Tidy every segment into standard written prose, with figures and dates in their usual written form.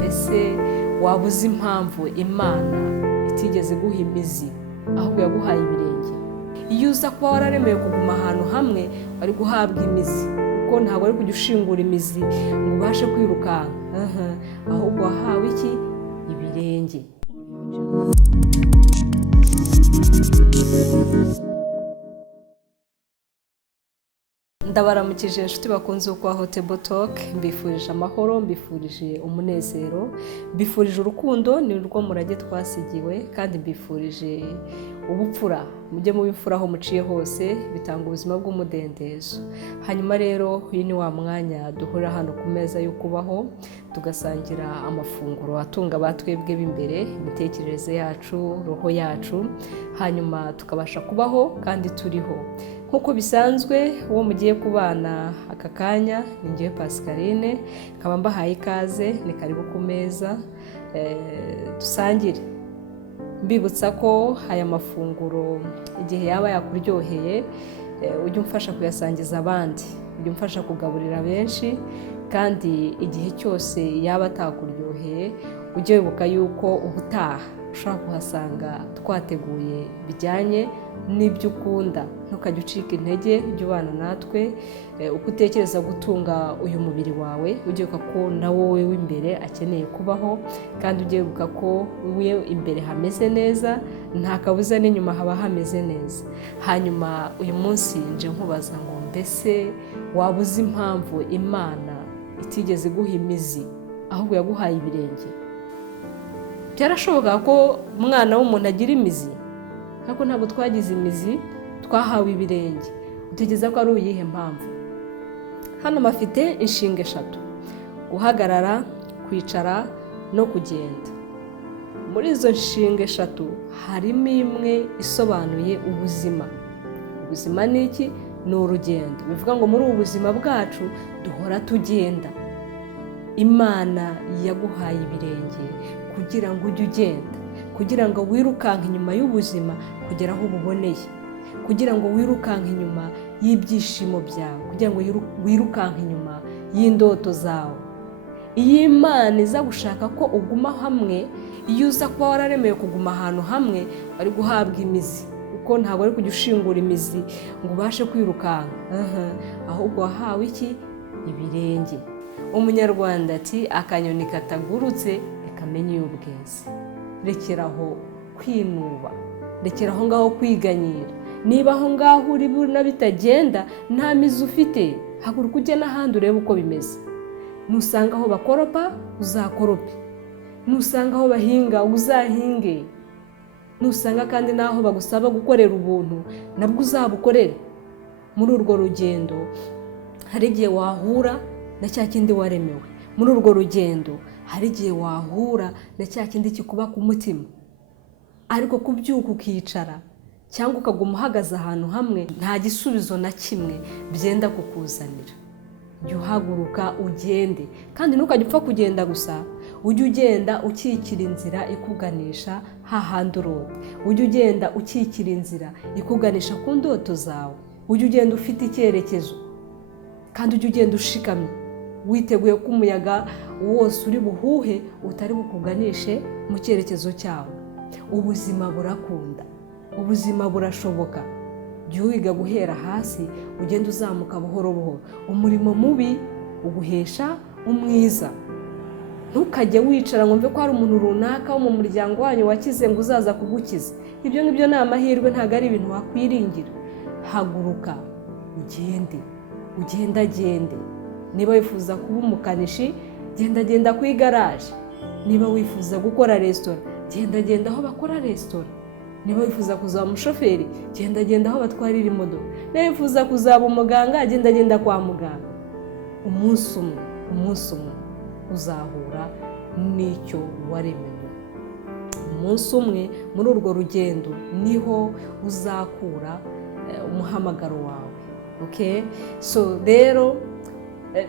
Mbese waba uzi impamvu Imana itigeze iguha imizi ahubwo yaguhaye ibirenge? Iyo uza kuba wararemewe kuguma ahantu hamwe wari guhabwa imizi, kuko ntabwo ari kujya ushingura imizi ngo ubashe kwirukanka, ahubwo wahawe iki? Ibirenge. Ndabaramukije inshuti bakunze kwa Table Talk, mbifurije amahoro, mbifurije umunezero, mbifurije urukundo ni rwo murage twasigiwe, kandi mbifurije ubupfura. Mujye mubifura aho muciye hose, bitanga ubuzima bw'umudendezo. Hanyuma rero uyu ni wa mwanya duhurira hano ku meza yo kubaho, tugasangira amafunguro atunga abatwebwe b'imbere, imitekerereze yacu, roho yacu, hanyuma tukabasha kubaho kandi turiho. Nk'uko bisanzwe uwo mugiye kubana aka kanya ni njyewe Pascaline, nkaba mbahaye ikaze, ni karibu ku meza dusangire. Mbibutsa ko aya mafunguro igihe yaba yakuryoheye ujye umfasha kuyasangiza abandi, ujye umfasha kugaburira benshi, kandi igihe cyose yaba atakuryoheye ujye wibuka yuko ubutaha ushobora kuhasanga twateguye bijyanye n'ibyo ukunda. Ntukajye ucika intege, ujye ubana natwe. Uko utekereza gutunga uyu mubiri wawe ujye wibuka ko na wowe w'imbere akeneye kubaho, kandi ujye wibuka ko wowe imbere hameze neza, nta kabuza n'inyuma haba hameze neza. Hanyuma uyu munsi nje nkubaza ngo mbese waba uzi impamvu Imana itigeze iguha imizi ahubwo yaguhaye ibirenge? Byarashoboka ko umwana w'umuntu agira imizi, ariko ntabwo twagize imizi, twahawe ibirenge. Utekereza ko ari uyihe mpamvu? Hano mafite inshinga eshatu: guhagarara, kwicara no kugenda. Muri izo nshinga eshatu harimo imwe isobanuye ubuzima. Ubuzima ni iki? Ni urugendo. Bivuga ngo muri ubu buzima bwacu duhora tugenda. Imana yaguhaye ibirenge kugira ngo ujye ugenda, kugira ngo wirukanke inyuma y'ubuzima kugera aho ububoneye, kugira ngo wirukanke inyuma y'ibyishimo byawe, kugira ngo wirukanke inyuma y'indoto zawe. Iyo Imana iza gushaka ko uguma hamwe, iyo uza kuba wararemewe kuguma ahantu hamwe wari guhabwa imizi, kuko ntabwo ari kujya ushingura imizi ngo ubashe kwirukanka, ahubwo wahawe iki? Ibirenge. Umunyarwanda ati akanyoni katagurutse kamenye y'ubwezi. Rekeraho kwinuba, rekeraho ngaho kwiganyira. Niba aho ngaho uri bitagenda, nta mizi ufite, haguruka ujye n'ahandi urebe uko bimeze. Nusanga aho bakoropa uzakorope, nusanga aho bahinga uzahinge, nusanga kandi n'aho bagusaba gukorera ubuntu nabwo uzabukorere. Muri urwo rugendo hari igihe wahura na cya kindi waremewe. Muri urwo rugendo hari igihe wahura na cya kindi kikuba ku mutima, ariko kubyuka ukicara cyangwa ukaguma uhagaze ahantu hamwe nta gisubizo na kimwe byenda kukuzanira. Jya uhaguruka ugende, kandi ntukajye upfa kugenda gusa, ujye ugenda ukikira inzira ikuganisha hahandi urota. Ujye ugenda ukikira inzira ikuganisha ku ndoto zawe. Ujye ugenda ufite icyerekezo, kandi ujye ugenda ushikamye, witeguye ko umuyaga wose uri buhuhe utari bukuganishe mu cyerekezo cyawe. Ubuzima burakunda, ubuzima burashoboka. Jya wiga guhera hasi, ugenda uzamuka buhoro buhoro. Umurimo mubi uguhesha umwiza. Ntukajye wicara ngo mve ko hari umuntu runaka wo mu muryango wanyu wakize ngo uzaza kugukiza. Ibyo ngibyo ni amahirwe, ntabwo ari ibintu wakwiringira. Haguruka ugende, ugendagende. Niba wifuza kuba umukanishi, genda ku igaraje. Niba wifuza gukora resitora, genda aho bakora resitora. Niba wifuza kuzaba umushoferi, genda aho batwarira imodoka. Niba wifuza kuzaba umuganga, genda kwa muganga. Umunsi umwe uzahura n'icyo waremewe. Umunsi umwe muri urwo rugendo niho uzakura umuhamagaro wawe. Okay? So rero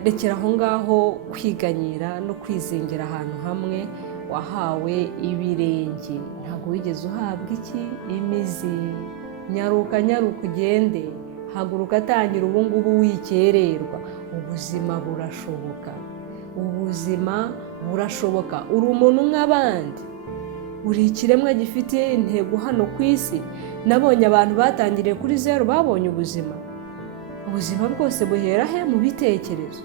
rekera aho ngaho kwiganyira no kwizingira ahantu hamwe. Wahawe ibirenge, ntabwo wigeze uhabwa iki? Imizi. Nyaruka ugende, haguruka, tangira ubu ngubu wikererwa. Ubuzima burashoboka. ubuzima burashoboka, uri umuntu nk'abandi, uri ikiremwa gifite intego hano ku isi. Nabonye abantu batangiriye kuri zero babonye ubuzima. Ubuzima bwose buhera he? Mu bitekerezo.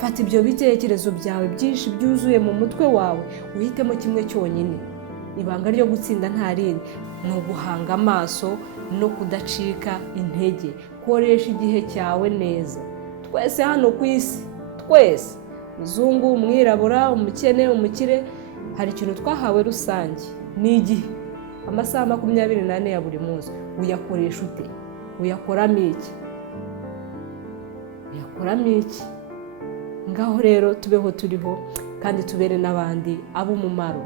Fata ibyo bitekerezo byawe byinshi byuzuye mu mutwe wawe, uhitemo kimwe cyonyine. Ibanga ryo gutsinda nta rindi, ni uguhanga amaso no kudacika intege. Koresha igihe cyawe neza. Twese hano ku isi, twese, muzungu, umwirabura, umukene, umukire, hari ikintu twahawe rusange, ni igihe. Amasaha 24 ya buri munsi. Uyakoresha ute? Uyakoramo iki? Uyakoramo iki? Ngaho rero tubeho turiho kandi tubere n'abandi ab'umumaro.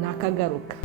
Nakagaruka.